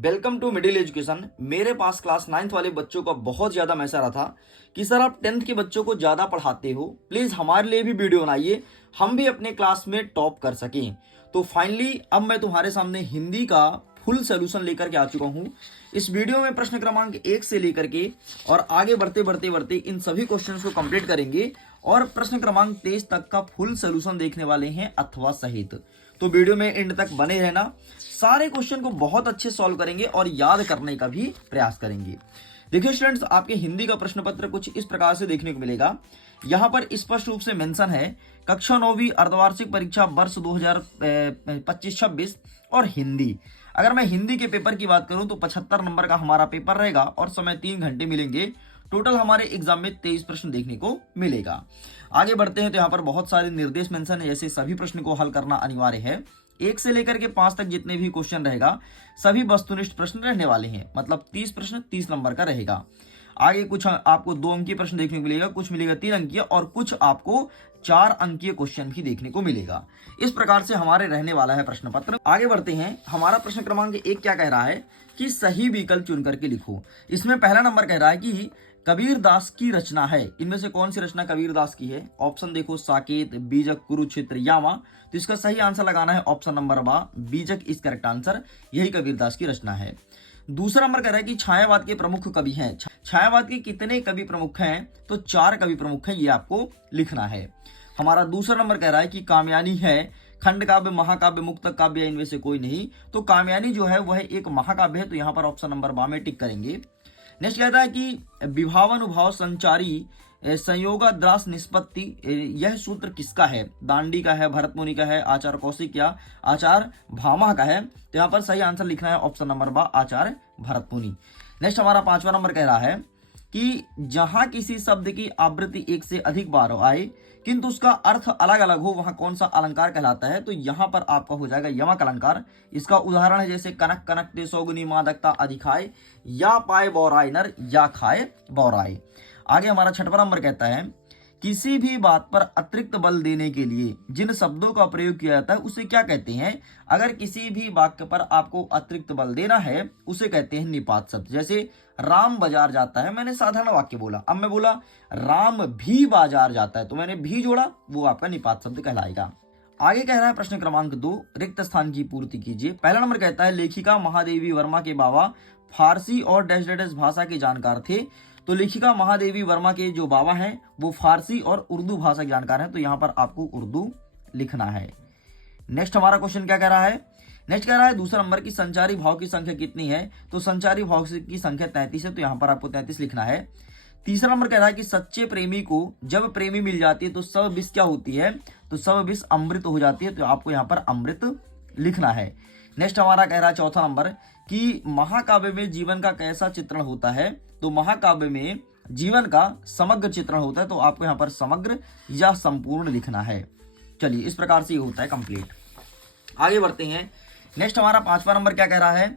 Welcome to middle education. मेरे पास class 9th वाले बच्चों का बहुत ज़्यादा मैसेज आ रहा था कि सर आप 10th के बच्चों को ज़्यादा पढ़ाते हो, प्लीज़ हमारे लिए भी वीडियो बनाइए, हम भी अपने क्लास में टॉप कर सकें। तो फाइनली अब मैं तुम्हारे सामने हिंदी का फुल सोल्यूशन लेकर के आ चुका हूँ। इस वीडियो में प्रश्न क्रमांक 1 से लेकर के और आगे बढ़ते बढ़ते बढ़ते इन सभी क्वेश्चंस को कंप्लीट करेंगे और प्रश्न क्रमांक 23 तक का फुल सोल्यूशन देखने वाले हैं अथवा सहित। तो वीडियो में एंड तक बने रहना, सारे क्वेश्चन को बहुत अच्छे सॉल्व करेंगे और याद करने का भी प्रयास करेंगे। देखिए स्टूडेंट्स, आपके हिंदी का प्रश्न पत्र कुछ इस प्रकार से देखने को मिलेगा। यहाँ पर स्पष्ट रूप से मेंशन है कक्षा 9वीं अर्धवार्षिक परीक्षा वर्ष 2025-26 और हिंदी। अगर मैं हिंदी के पेपर की बात करूं तो 75 नंबर का हमारा पेपर रहेगा और समय 3 घंटे मिलेंगे। टोटल हमारे एग्जाम में 23 प्रश्न देखने को मिलेगा। आगे बढ़ते हैं तो यहाँ पर बहुत सारे निर्देश मेंशन है, जैसे सभी प्रश्न को हल करना अनिवार्य है। 1 से लेकर के 5 तक जितने भी क्वेश्चन रहेगा सभी वस्तुनिष्ठ प्रश्न रहने वाले हैं, मतलब 30 प्रश्न 30 नंबर का रहेगा। आगे कुछ आपको 2 अंकीय प्रश्न देखने को मिलेगा, कुछ मिलेगा 3 अंकीय और कुछ आपको 4 अंकीय क्वेश्चन भी देखने को मिलेगा। इस प्रकार से हमारे रहने वाला है प्रश्न पत्र। आगे बढ़ते हैं। हमारा प्रश्न क्रमांक 1 क्या कह रहा है कि सही विकल्प चुन करके लिखो। इसमें पहला नंबर कह रहा है कि कबीर दास की रचना है, इनमें से कौन सी रचना कबीर दास की है? ऑप्शन देखो, साकेत, बीजक, कुरुक्षेत्र, यामा। तो इसका सही आंसर लगाना है ऑप्शन नंबर बा, बीजक इज करेक्ट आंसर, यही कबीर दास की रचना है। दूसरा नंबर कह रहा है कि छायावाद के प्रमुख कवि हैं। छायावाद के कितने कवि प्रमुख हैं? तो 4 कवि प्रमुख हैं, ये आपको लिखना है। हमारा दूसरा नंबर कह रहा है कि कामयानी है खंड काव्य, महाकाव्य, मुक्तक काव्य, इनमें से कोई नहीं। तो कामयानी जो है वह एक महाकाव्य है, तो यहाँ पर ऑप्शन नंबर बा में टिक करेंगे। नेक्स्ट कहता है कि विभावानुभाव संचारी संयोगाद्रास निष्पत्ति, यह सूत्र किसका है? दांडी का है, भरत मुनि का है, आचार्य कौशिक या आचार्य भामा का है? तो यहाँ पर सही आंसर लिखना है ऑप्शन नंबर बा, आचार्य भरत मुनि। नेक्स्ट हमारा 5वां नंबर कह रहा है कि जहां किसी शब्द की आवृत्ति 1 से अधिक बार आए किंतु उसका अर्थ अलग अलग हो, वहां कौन सा अलंकार कहलाता है? तो यहाँ पर आपका हो जाएगा यमक अलंकार। इसका उदाहरण है जैसे कनक कनक ते सौगुनी मादकता अधिखाए, या पाए बौराय नर, या खाए बौराय। आगे हमारा 6वां नंबर कहता है किसी भी बात पर अतिरिक्त बल देने के लिए जिन शब्दों का प्रयोग किया जाता है उसे क्या कहते हैं? अगर किसी भी वाक्य पर आपको अतिरिक्त बल देना है उसे कहते हैं निपात शब्द। जैसे राम बाजार जाता है, मैंने साधारण वाक्य बोला, अब मैं बोला राम भी बाजार जाता है, तो मैंने भी जोड़ा, वो आपका निपात शब्द कहलाएगा। आगे कह रहा है प्रश्न क्रमांक 2, रिक्त स्थान की पूर्ति कीजिए। पहला नंबर कहता है लेखिका महादेवी वर्मा के बाबा फारसी और डैश डैश भाषा के जानकार थे। तो लेखिका महादेवी वर्मा के जो बाबा हैं वो फारसी और उर्दू भाषा के जानकार हैं, तो यहाँ पर आपको उर्दू लिखना है। नेक्स्ट हमारा क्वेश्चन क्या कह रहा है? नेक्स्ट कह रहा है दूसरा नंबर की संचारी भाव की संख्या कितनी है? तो संचारी भाव की संख्या 33 है, तो यहाँ पर आपको 33 लिखना है। तीसरा नंबर कह रहा है कि सच्चे प्रेमी को जब प्रेमी मिल जाती है तो सब विष क्या होती है? तो सब विष अमृत हो जाती है, तो आपको यहाँ पर अमृत लिखना है। नेक्स्ट हमारा कह रहा है चौथा नंबर कि महाकाव्य में जीवन का कैसा चित्रण होता है? तो महाकाव्य में जीवन का समग्र चित्रण होता है, तो आपको यहाँ पर समग्र या संपूर्ण लिखना है। चलिए इस प्रकार से ये होता है कंप्लीट। आगे बढ़ते हैं। नेक्स्ट हमारा 5वां नंबर क्या कह रहा है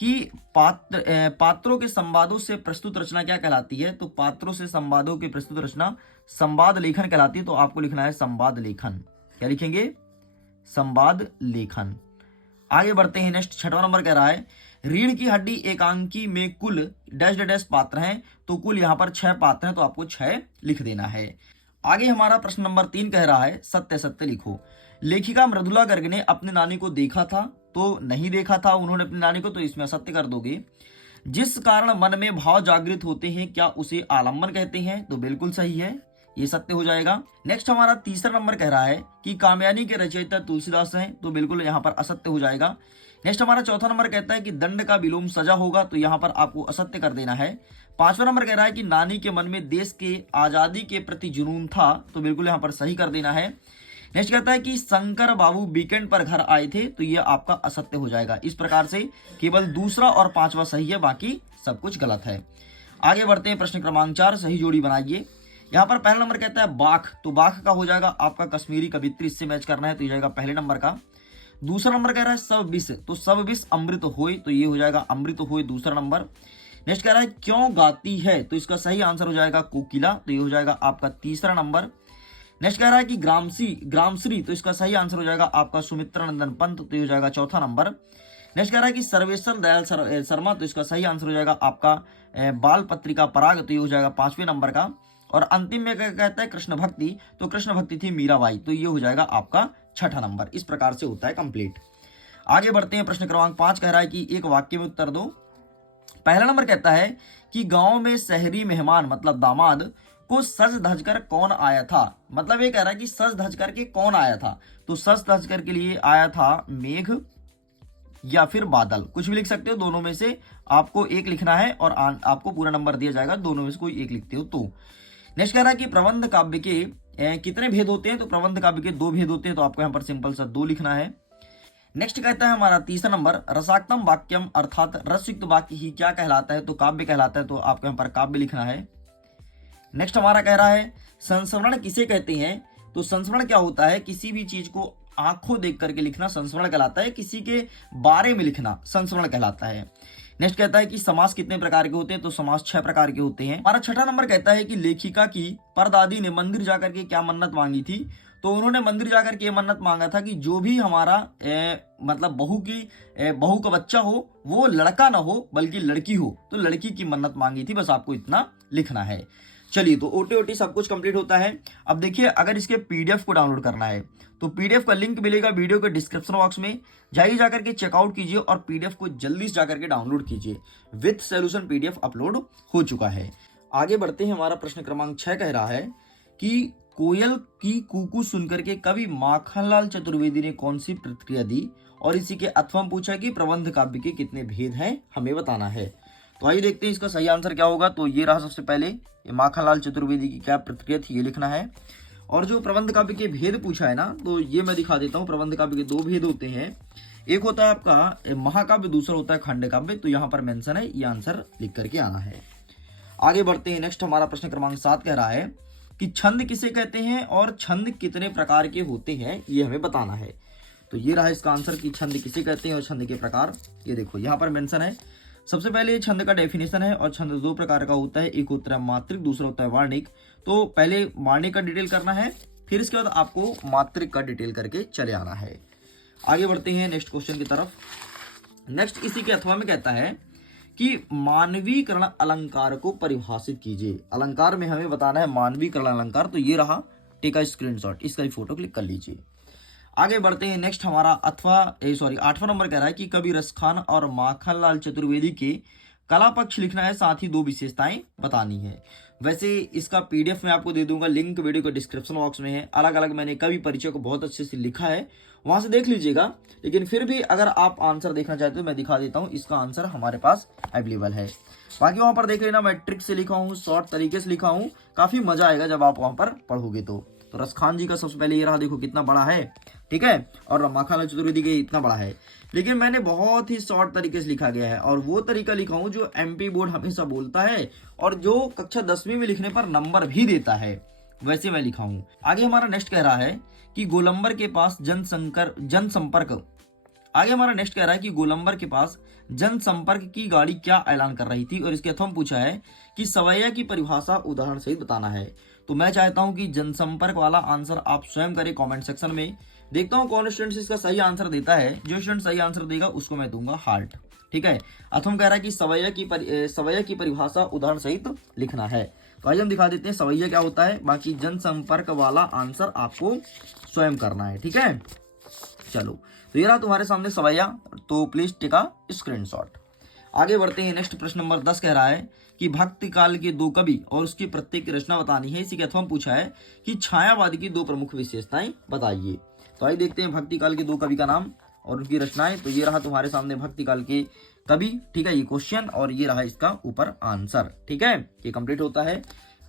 कि पात्रों के संवादों से प्रस्तुत रचना क्या कहलाती है? तो पात्रों से संवादों की प्रस्तुत रचना संवाद लेखन कहलाती है, तो आपको लिखना है संवाद लेखन। क्या लिखेंगे? संवाद लेखन। आगे बढ़ते हैं। नेक्स्ट 6वां नंबर कह रहा है रीढ़ की हड्डी एकांकी में कुल डैश डैश पात्र हैं, तो कुल यहाँ पर 6 पात्र हैं, तो आपको 6 लिख देना है। आगे हमारा प्रश्न नंबर 3 कह रहा है सत्य सत्य लिखो। लेखिका मृदुला गर्ग ने अपनी नानी को देखा था, तो नहीं देखा था उन्होंने अपनी नानी को, तो इसमें असत्य कर दोगे। जिस कारण मन में भाव जागृत होते हैं क्या उसे आलम्बन कहते हैं? तो बिल्कुल सही है, ये सत्य हो जाएगा। नेक्स्ट हमारा तीसरा नंबर कह रहा है कि कामयानी के रचयिता तुलसीदास हैं, तो बिल्कुल यहाँ पर असत्य हो जाएगा। नेक्स्ट हमारा चौथा नंबर कहता है कि दंड का विलोम सजा होगा, तो यहाँ पर आपको असत्य कर देना है। 5वां नंबर कह रहा है कि नानी के मन में देश के आजादी के प्रति जुनून था, तो बिल्कुल यहाँ पर सही कर देना है। नेक्स्ट कहता है कि शंकर बाबू वीकेंड पर घर आए थे, तो ये आपका असत्य हो जाएगा। इस प्रकार से केवल दूसरा और 5वां सही है, बाकी सब कुछ गलत है। आगे बढ़ते हैं। प्रश्न क्रमांक 4, सही जोड़ी बनाइए। यहाँ पर पहला नंबर कहता है बाख, तो बाख का हो जाएगा आपका कश्मीरी कवित्री, इससे मैच करना है, तो ये जाएगा पहले नंबर का। दूसरा नंबर कह रहा है सब विष, तो सब विष अमृत होय, तो ये हो जाएगा अमृत होय दूसरा नंबर। नेक्स्ट कह रहा है क्यों गाती है, तो इसका सही आंसर हो जाएगा कोकिला, तो ये हो जाएगा आपका तीसरा नंबर। नेक्स्ट कह रहा है कि ग्रामश्री, तो इसका सही आंसर हो जाएगा आपका सुमित्रा नंदन पंत, तो ये हो जाएगा चौथा नंबर। नेक्स्ट कह रहा है कि सर्वेश्वर दयाल शर्मा, तो इसका सही आंसर हो जाएगा आपका बाल पत्रिका पराग, तो ये हो जाएगा 5वें नंबर का। और अंतिम में क्या कहता है कृष्ण भक्ति, तो कृष्ण भक्ति थी मीराबाई, तो ये हो जाएगा आपका 6ठा नंबर। इस प्रकार से होता है कंप्लीट। आगे बढ़ते हैं, प्रश्न क्रमांक 5 कह रहा है कि एक वाक्य में उत्तर दो। पहला नंबर कहता है कि गांव में शहरी मेहमान मतलब दामाद को सज धज कर कौन आया था। मतलब ये कह रहा है कि सज धज कर के कौन आया था, तो सज धज कर के लिए आया था मेघ या फिर बादल, कुछ भी लिख सकते हो, दोनों में से आपको एक लिखना है और आपको पूरा नंबर दिया जाएगा, दोनों में से कोई एक लिखते हो तो। नेक्स्ट कह रहा है कि प्रबंध काव्य के कितने भेद होते हैं, तो प्रबंध काव्य के 2 भेद होते हैं, तो आपको यहाँ पर सिंपल सा 2 लिखना है। नेक्स्ट कहता है हमारा तीसरा नंबर, रसाक्तम वाक्यम अर्थात रसयुक्त वाक्य ही क्या कहलाता है, तो काव्य कहलाता है, तो आपको यहाँ पर काव्य लिखना है। नेक्स्ट हमारा कह रहा है संस्मरण किसे कहते हैं, तो संस्मरण क्या होता है, किसी भी चीज को आंखों देख करके लिखना संस्मरण कहलाता है, किसी के बारे में लिखना संस्मरण कहलाता है। नेक्स्ट कहता है कि समास कितने प्रकार के होते हैं, तो समास 6 प्रकार के होते हैं। हमारा 6ठा नंबर कहता है कि लेखिका की परदादी ने मंदिर जाकर के क्या मन्नत मांगी थी, तो उन्होंने मंदिर जाकर के मन्नत मांगा था कि जो भी हमारा मतलब बहू का बच्चा हो वो लड़का ना हो बल्कि लड़की हो, तो लड़की की मन्नत मांगी थी, बस आपको इतना लिखना है। चलिए, तो ओटी सब कुछ कंप्लीट होता है। अब देखिए, अगर इसके पीडीएफ को डाउनलोड करना है तो पीडीएफ का लिंक मिलेगा वीडियो के डिस्क्रिप्शन बॉक्स में, जाइए जाकर के चेकआउट कीजिए और पीडीएफ को जल्दी से जाकर के डाउनलोड कीजिए। विथ सॉल्यूशन पीडीएफ अपलोड हो चुका है। आगे बढ़ते हैं, हमारा प्रश्न क्रमांक 6 कह रहा है कि कोयल की कूकू सुनकर के कवि माखनलाल चतुर्वेदी ने कौन सी प्रतिक्रिया दी, और इसी के अथवा पूछा कि प्रबंध काव्य के कितने भेद हैं, हमें बताना है। तो आइए देखते हैं इसका सही आंसर क्या होगा। तो ये रहा सबसे पहले, ये माखनलाल चतुर्वेदी की क्या प्रतिक्रिया थी, ये लिखना है। और जो प्रबंध काव्य के भेद पूछा है ना, तो ये मैं दिखा देता हूँ। प्रबंध काव्य के 2 भेद होते हैं, एक होता है आपका महाकाव्य, दूसरा होता है खंड काव्य, तो यहाँ पर मेंशन है, ये आंसर लिख करके आना है। आगे बढ़ते हैं, नेक्स्ट हमारा प्रश्न क्रमांक 7 कह रहा है कि छंद किसे कहते हैं और छंद कितने प्रकार के होते हैं, ये हमें बताना है। तो ये रहा इसका आंसर कि छंद किसे कहते हैं और छंद के प्रकार। ये देखो यहाँ पर मेंशन है। सबसे पहले छंद का डेफिनेशन है, और छंद 2 प्रकार का होता है, एक होता है मात्रिक, दूसरा होता है वार्णिक। तो पहले वार्णिक का डिटेल करना है, फिर इसके बाद आपको मात्रिक का डिटेल करके चले आना है। आगे बढ़ते हैं नेक्स्ट क्वेश्चन की तरफ। नेक्स्ट इसी के अथवा में कहता है कि मानवीकरण अलंकार को परिभाषित कीजिए। अलंकार में हमें बताना है मानवीकरण अलंकार, तो ये रहा, टेक अ स्क्रीनशॉट, इसका भी फोटो क्लिक कर लीजिए। आगे बढ़ते हैं, नेक्स्ट हमारा 8वां नंबर कह रहा है कि कवि रसखान और माखनलाल चतुर्वेदी के कला पक्ष लिखना है, साथ ही 2 विशेषताएं बतानी है। वैसे इसका पीडीएफ में आपको दे दूंगा, लिंक वीडियो के डिस्क्रिप्शन बॉक्स में है। अलग अलग मैंने कवि परिचय को बहुत अच्छे से लिखा है, वहां से देख लीजिएगा। लेकिन फिर भी अगर आप आंसर देखना चाहते हो, मैं दिखा देता हूँ, इसका आंसर हमारे पास अवेलेबल है। बाकी वहां पर देख लेना, मैं ट्रिक से लिखा हूँ, शॉर्ट तरीके से लिखा हूँ, काफी मजा आएगा जब आप वहां पर पढ़ोगे। तो रसखान जी का सबसे पहले ये रहा, देखो कितना बड़ा है, ठीक है, और माखनलाल चतुर्वेदी के इतना बड़ा है। लेकिन मैंने बहुत ही शॉर्ट तरीके से लिखा गया है, और वो तरीका लिखा हूं जो एमपी बोर्ड हमेशा बोलता है और जो कक्षा 10वीं में लिखने पर नंबर भी देता है, वैसे मैं लिखा हूं। आगे हमारा नेक्स्ट कह रहा है कि गोलंबर के पास जनसंपर्क आगे हमारा नेक्स्ट कह रहा है कि गोलंबर के पास जनसंपर्क की गाड़ी क्या ऐलान कर रही थी, और इसके अथवा पूछा है कि सवैया की परिभाषा उदाहरण सहित बताना है। तो मैं चाहता हूं कि जनसंपर्क वाला आंसर आप स्वयं करें कमेंट सेक्शन में। देखता हूं कौन स्टूडेंट इसका सही आंसर देता है। जो स्टूडेंट सही आंसर देगा उसको मैं दूंगा हार्ट, ठीक है। अथवा कह रहा है कि सवैया की परिभाषा उदाहरण सहित लिखना है। तो आइए हम दिखा देते हैं सवैया क्या होता है, बाकी जनसंपर्क वाला आंसर आपको स्वयं करना है, ठीक है। चलो, तो ये रहा तुम्हारे सामने सवैया, तो प्लीज टेक अ स्क्रीनशॉट। आगे बढ़ते हैं, नेक्स्ट प्रश्न नंबर 10 कह रहा है कि भक्ति काल के 2 कवि और उसकी प्रत्येक की रचना बतानी है। इसी के अथवा पूछा है कि छायावाद की 2 प्रमुख विशेषताएं बताइए। तो आइए देखते हैं भक्ति काल के 2 कवि का नाम और उनकी रचनाएं। तो ये रहा तुम्हारे सामने भक्ति काल के कवि, ठीक है, ये क्वेश्चन, और ये रहा इसका ऊपर आंसर, ठीक है, ये कंप्लीट होता है।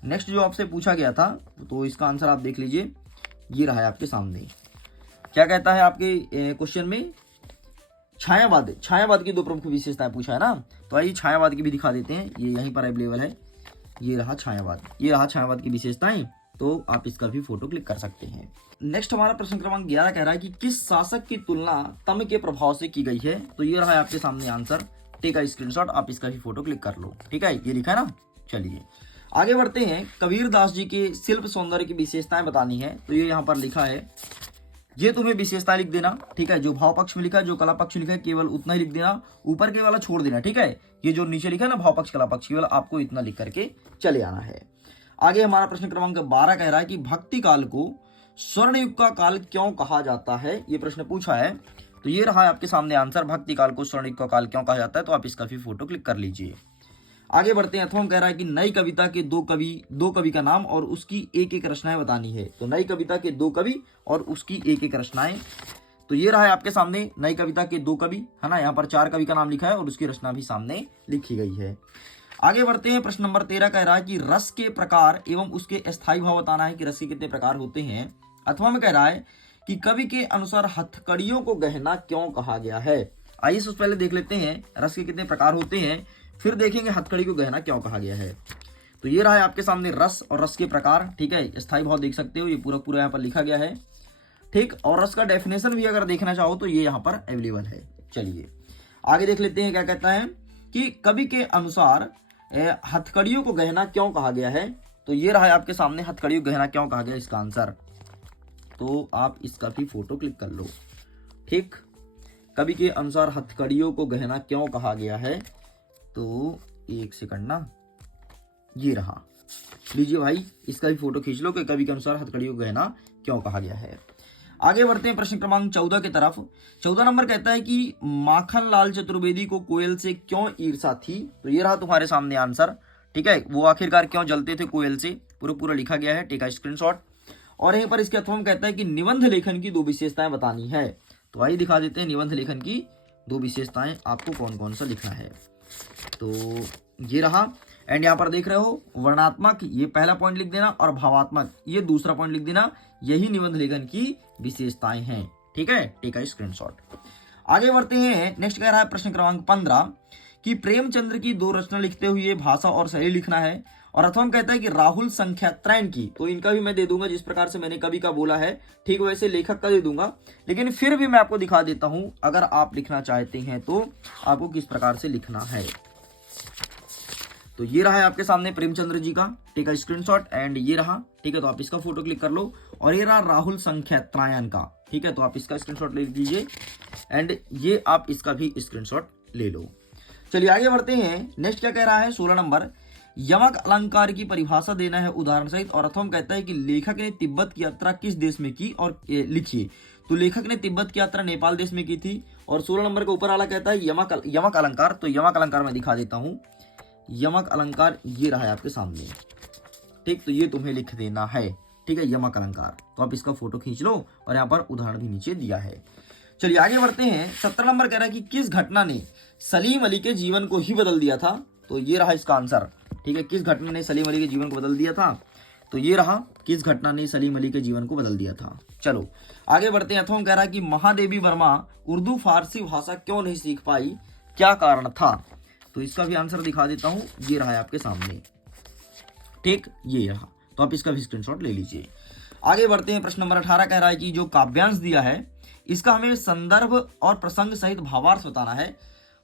नेक्स्ट जो आपसे पूछा गया था, तो इसका आंसर आप देख लीजिए, ये रहा है आपके सामने। क्या कहता है आपके क्वेश्चन में, छायावाद की 2 प्रमुख विशेषताएं पूछा है ना। तो आइए छायावाद की भी दिखा देते हैं, ये यहीं पर अवेलेबल है। ये रहा छायावाद की विशेषताएं, तो आप इसका भी फोटो क्लिक कर सकते हैं। नेक्स्ट हमारा प्रश्न क्रमांक 11 कह रहा है कि किस शासक की तुलना तम के प्रभाव से की गई है। तो ये रहा है आपके सामने आंसर, टेक अ स्क्रीनशॉट, आप इसका भी फोटो क्लिक कर लो, ठीक है, ये लिखा है ना। चलिए आगे बढ़ते हैं, कबीर दास जी के शिल्प सौंदर्य की विशेषताएं बतानी है। तो ये यहाँ पर लिखा है, ये तुम्हें विशेषता लिख देना, ठीक है। जो भाव पक्ष में लिखा है, जो कला पक्ष में लिखा है, केवल उतना ही लिख देना, ऊपर के वाला छोड़ देना, ठीक है। ये जो नीचे लिखा है ना भाव पक्ष कला पक्ष, केवल आपको इतना लिख करके चले आना है। आगे हमारा प्रश्न क्रमांक 12 कह रहा है कि भक्ति काल को स्वर्ण युग का काल क्यों कहा जाता है, ये प्रश्न पूछा है। तो ये रहा है आपके सामने आंसर, भक्ति काल को स्वर्ण युग का काल क्यों कहा जाता है। तो आप इसका भी फोटो क्लिक कर लीजिए। आगे बढ़ते हैं। अथवा कह रहा है कि नई कविता के दो कवि का नाम और उसकी एक एक रचनाएं बतानी है। तो नई कविता के 2 कवि और उसकी एक एक रचनाएं, तो ये रहा है आपके सामने नई कविता के 2 कवि, है ना। यहाँ पर 4 कवि का नाम लिखा है और उसकी रचना भी सामने लिखी गई है। आगे बढ़ते हैं। प्रश्न नंबर 13 कह रहा है कि रस के प्रकार एवं उसके अस्थायी भाव बताना है कि रस के कितने प्रकार होते हैं। अथवा में कह रहा है कि कवि के अनुसार हथकड़ियों को गहना क्यों कहा गया है। आइए सबसे पहले देख लेते हैं रस के कितने प्रकार होते हैं, फिर देखेंगे हथकड़ी को गहना क्यों कहा गया है। तो ये रहा है आपके सामने रस और रस के प्रकार, ठीक है। स्थायी भाव देख सकते हो, ये पूरा पूरा यहाँ पर लिखा गया है, ठीक। और रस का डेफिनेशन भी अगर देखना चाहो तो ये यहाँ पर अवेलेबल है। चलिए आगे देख लेते हैं क्या कहता है कि कवि के अनुसार हथकड़ियों को गहना क्यों कहा गया है। तो ये रहा है आपके सामने हथकड़ियों को गहना क्यों कहा गया, इसका आंसर। तो आप इसका भी फोटो क्लिक कर लो, ठीक। कवि के अनुसार हथकड़ियों को गहना क्यों कहा गया है, तो एक सेकंड ना, ये रहा, लीजिए भाई इसका भी फोटो खींच लो कि कवि के अनुसार हथकड़ियों को गहना क्यों कहा गया है। आगे बढ़ते हैं प्रश्न क्रमांक 14 की तरफ। 14 नंबर कहता है कि माखन लाल चतुर्वेदी को कोयल से क्यों ईर्षा थी। तो ये रहा तुम्हारे सामने आंसर, ठीक है। वो आखिरकार क्यों जलते थे कोयल से, पूरा पूरा लिखा गया है, ठीक है, स्क्रीनशॉट। और यहीं पर इसके अथवा में कहता है कि निबंध लेखन की 2 विशेषताएं बतानी है। तो आइए दिखा देते हैं निबंध लेखन की 2 विशेषताएं आपको कौन कौन सा लिखना है। तो ये रहा, एंड यहाँ पर देख रहे हो वर्णात्मक, ये पहला पॉइंट लिख देना, और भावात्मक ये दूसरा पॉइंट लिख देना। यही निबंध लेखन की विशेषताएं हैं, ठीक है, ठीक है, स्क्रीनशॉट। आगे बढ़ते हैं। नेक्स्ट कह रहा है प्रश्न क्रमांक 15 कि प्रेमचंद्र की 2 रचना लिखते हुए भाषा और शैली लिखना है। और अथवा कहता है कि राहुल संख्यात्रयन की, तो इनका भी मैं दे दूंगा जिस प्रकार से मैंने कवि का बोला है, ठीक वैसे लेखक का दे दूंगा, लेकिन फिर भी मैं आपको दिखा देता हूं अगर आप लिखना चाहते हैं तो आपको किस प्रकार से लिखना है। तो ये रहा है आपके सामने प्रेमचंद्र जी का, ठीक है, स्क्रीनशॉट, एंड ये रहा, ठीक है। तो आप इसका फोटो क्लिक कर लो। और ये रहा राहुल संख्यात्रयन का, ठीक है। तो आप इसका स्क्रीनशॉट ले लीजिए, एंड ये आप इसका भी स्क्रीनशॉट ले लो। चलिए आगे बढ़ते हैं। नेक्स्ट क्या कह रहा है 16 नंबर, यमक अलंकार की परिभाषा देना है उदाहरण सहित। और अथवा कहता है कि लेखक ने तिब्बत की यात्रा किस देश में की और लिखिए। तो लेखक ने तिब्बत की यात्रा नेपाल देश में की थी। और 16 नंबर के ऊपर वाला कहता है यमक अलंकार। तो यमक अलंकार मैं दिखा देता हूं, यमक अलंकार ये रहा है आपके सामने, ठीक। तो ये तुम्हें लिख देना है, ठीक है, यमक अलंकार। तो आप इसका फोटो खींच लो और यहाँ पर उदाहरण भी नीचे दिया है। चलिए आगे बढ़ते हैं। 17 नंबर कह रहा है कि किस घटना ने सलीम अली के जीवन को ही बदल दिया था। तो ये रहा इसका आंसर, ठीक है। किस घटना ने सलीम अली के जीवन को बदल दिया था। तो ये रहा, किस घटना ने सलीम अली के जीवन को बदल दिया था। चलो आगे बढ़ते हैं। अथवा कह रहा है कि महादेवी वर्मा उर्दू फारसी भाषा क्यों नहीं सीख पाई, क्या कारण था। तो इसका भी आंसर दिखा देता हूं, ये रहा है आपके सामने, ठीक, ये रहा। तो आप इसका भी स्क्रीनशॉट ले लीजिए। आगे बढ़ते हैं। प्रश्न नंबर 18 कह रहा है कि जो काव्यांश दिया है इसका हमें संदर्भ और प्रसंग सहित भावार्थ बताना है।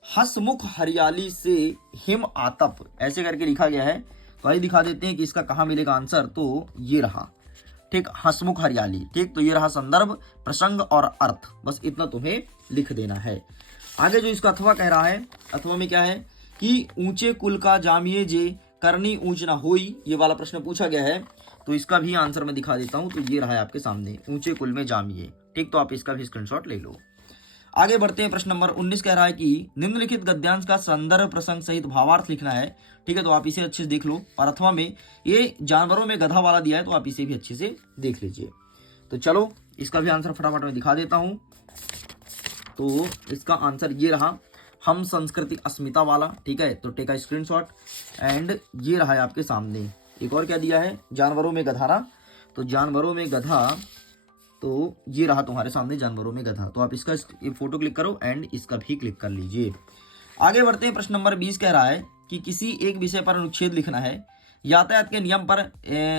हसमुख हरियाली से हिम आतप, ऐसे करके लिखा गया है। तो आइए दिखा देते हैं कि इसका कहाँ मिलेगा आंसर। तो ये रहा, ठीक, हसमुख हरियाली, ठीक। तो ये रहा संदर्भ, प्रसंग और अर्थ, बस इतना तुम्हें लिख देना है। आगे जो इसका अथवा कह रहा है, अथवा में क्या है कि ऊंचे कुल का जामिए जे करनी ऊंच ना होई, ये वाला प्रश्न पूछा गया है। तो इसका भी आंसर मैं दिखा देता हूं। तो ये रहा है आपके सामने, ऊंचे कुल में जामिए, ठीक। तो आप इसका भी स्क्रीनशॉट ले लो। आगे बढ़ते हैं। प्रश्न नंबर 19 कह रहा है कि निम्नलिखित गद्यांश का संदर्भ प्रसंग सहित भावार्थ लिखना है, ठीक है। तो आप इसे अच्छे से देख लो। और अथवा में ये जानवरों में गधा वाला दिया है, तो आप इसे भी अच्छे से देख लीजिए। तो चलो इसका भी आंसर फटाफट मैं दिखा देता हूं। तो इसका आंसर ये रहा, हम संस्कृति अस्मिता वाला, ठीक है। तो टेक अ स्क्रीनशॉट, एंड ये रहा है आपके सामने। एक और क्या दिया है, जानवरों में गधा ना। तो जानवरों में गधा, तो ये रहा तुम्हारे सामने जानवरों में गधा। तो आप इसका फोटो क्लिक करो एंड इसका भी क्लिक कर लीजिए। आगे बढ़ते हैं। प्रश्न नंबर 20 कह रहा है कि किसी एक विषय पर अनुच्छेद लिखना है। यातायात के नियम पर,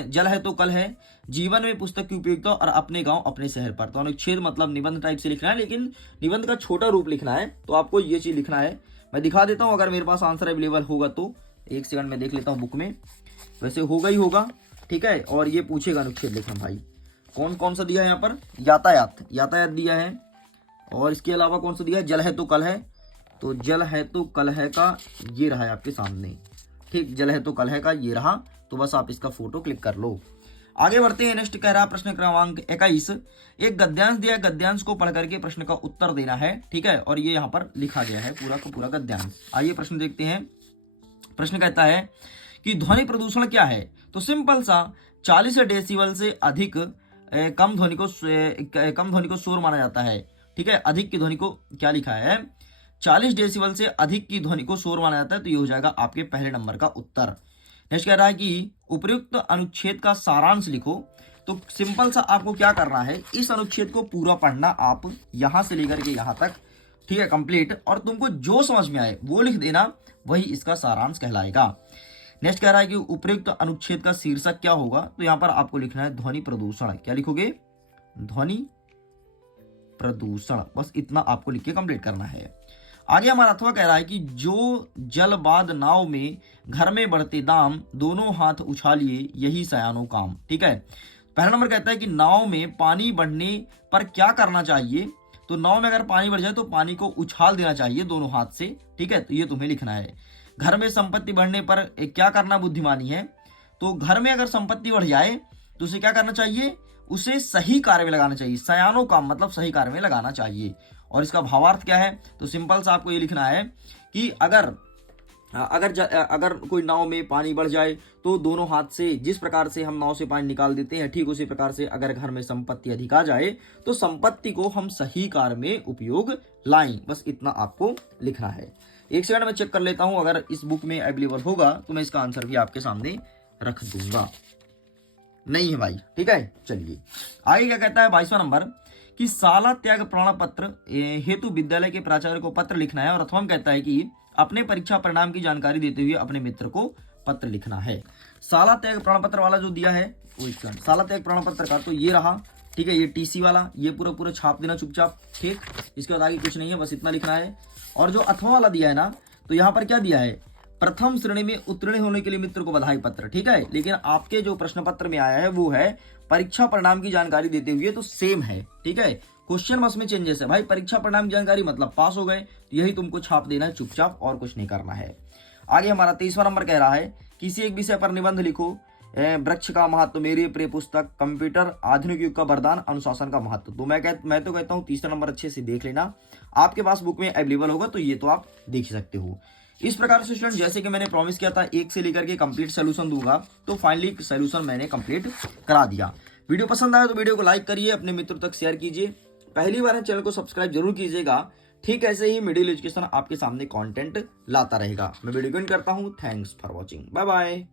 जल है तो कल है, जीवन में पुस्तक की उपयोगिता और अपने गांव अपने शहर पर। तो अनुच्छेद मतलब निबंध टाइप से लिखना है, लेकिन निबंध का छोटा रूप लिखना है। तो आपको ये चीज लिखना है। मैं दिखा देता हूं, अगर मेरे पास आंसर अवेलेबल होगा तो। एक सेकंड में देख लेता हूं बुक में, वैसे होगा ही होगा, ठीक है। और ये पूछेगा अनुच्छेद लिखना भाई, कौन कौन सा दिया है यहाँ पर, यातायात, यातायात दिया है। और इसके अलावा कौन सा दिया है, जल है तो कल है, तो जल है तो कल है का ये रहा है आपके सामने, ठीक, जल है तो कल है का ये रहा। तो बस आप इसका फोटो क्लिक कर लो। आगे बढ़ते हैं। नेक्स्ट कह रहा है प्रश्न क्रमांक 21, एक गद्यांश दिया है, गद्यांश को पढ़ करके प्रश्न का उत्तर देना है, ठीक है। और ये यहाँ पर लिखा गया है पूरा का पूरा गद्यांश। आइए प्रश्न देखते हैं। प्रश्न कहता है कि ध्वनि प्रदूषण क्या है। तो सिंपल सा 40 डेसिबल से अधिक कम ध्वनि को शोर माना जाता है, ठीक है। अधिक की ध्वनि को क्या लिखा है, 40 डेसिबल से अधिक की ध्वनि को शोर माना जाता है। तो ये हो जाएगा आपके पहले नंबर का उत्तर। नेक्स्ट कह रहा है कि उपयुक्त अनुच्छेद का सारांश लिखो। तो सिंपल सा आपको क्या करना है, इस अनुच्छेद को पूरा पढ़ना आप यहां से लेकर के यहां तक, ठीक है, कंप्लीट। और तुमको जो समझ में आए वो लिख देना, वही इसका सारांश कहलाएगा। नेक्स्ट कह रहा है कि उपयुक्त अनुच्छेद का शीर्षक क्या होगा। तो यहां पर आपको लिखना है ध्वनि प्रदूषण। क्या लिखोगे, ध्वनि प्रदूषण, बस इतना आपको लिख के कंप्लीट करना है। आगे हमारा अथवा कह रहा है कि जो जलबाद नाव में घर में बढ़ते दाम, दोनों हाथ उछालिए यही सयानो काम, ठीक है। पहला नंबर कहता है कि नाव में पानी बढ़ने पर क्या करना चाहिए। तो नाव में अगर पानी बढ़ जाए तो पानी को उछाल देना चाहिए दोनों हाथ से, ठीक है। तो ये तुम्हें लिखना है। घर में संपत्ति बढ़ने पर क्या करना बुद्धिमानी है। तो घर में अगर संपत्ति बढ़ जाए तो उसे क्या करना चाहिए, उसे सही कार्य में लगाना चाहिए। सयानो काम मतलब सही कार्य में लगाना चाहिए। और इसका भावार्थ क्या है, तो सिंपल सा आपको ये लिखना है कि अगर कोई नाव में पानी बढ़ जाए तो दोनों हाथ से, जिस प्रकार से हम नाव से पानी निकाल देते हैं, ठीक उसी प्रकार से अगर घर में संपत्ति अधिक आ जाए तो संपत्ति को हम सही कार्य में उपयोग लाएं। बस इतना आपको लिखना है। एक सेकंड में चेक कर लेता हूं, अगर इस बुक में अवेलेबल होगा तो मैं इसका आंसर भी आपके सामने रख दूंगा। नहीं है भाई, ठीक है। चलिए आगे क्या कहता है 22वां नंबर कि शाला त्याग प्रमाण पत्र हेतु विद्यालय के प्राचार्य को पत्र लिखना है। और अथवा कहता है कि अपने परीक्षा परिणाम की जानकारी देते हुए अपने मित्र को पत्र लिखना है। शाला त्याग प्रमाण पत्र वाला जो दिया है, शाला त्याग प्रमाण पत्र का तो ये रहा, ठीक है। ये टीसी वाला, ये पूरा छाप देना चुपचाप, ठीक। इसके बाद आगे कुछ नहीं है, बस इतना लिखना है। और जो अथवा वाला दिया है ना, तो यहाँ पर क्या दिया है, प्रथम श्रेणी में उत्तीर्ण होने के लिए मित्र को बधाई पत्र, ठीक है। लेकिन आपके जो प्रश्न पत्र में आया है वो है परीक्षा परिणाम की जानकारी देते हुए, तो सेम है, ठीक है। क्वेश्चन बस में चेंजेस है भाई। परीक्षा परिणाम की जानकारी मतलब पास हो गए, तो यही तुमको छाप देना है चुपचाप, और कुछ नहीं करना है। आगे हमारा 23वां नंबर कह रहा है किसी एक विषय पर निबंध लिखो। वृक्ष का महत्व, मेरी प्रिय पुस्तक, कंप्यूटर, आधुनिक युग का वरदान, अनुशासन का महत्व। तो मैं तो कहता हूँ तीसरा नंबर अच्छे से देख लेना, आपके पास बुक में अवेलेबल होगा तो ये तो आप देख सकते हो। इस प्रकार से स्टूडेंट, जैसे कि मैंने प्रॉमिस किया था 1 से लेकर के कंप्लीट सोल्यूशन दूंगा, तो फाइनली सोल्यूशन मैंने कंप्लीट करा दिया। वीडियो पसंद आया तो वीडियो को लाइक करिए, अपने मित्रों तक शेयर कीजिए। पहली बार है चैनल को सब्सक्राइब जरूर कीजिएगा। ठीक ऐसे ही मिडिल एजुकेशन आपके सामने कंटेंट लाता रहेगा। मैं वीडियो को एंड करता हूं। Thanks for watching, bye bye.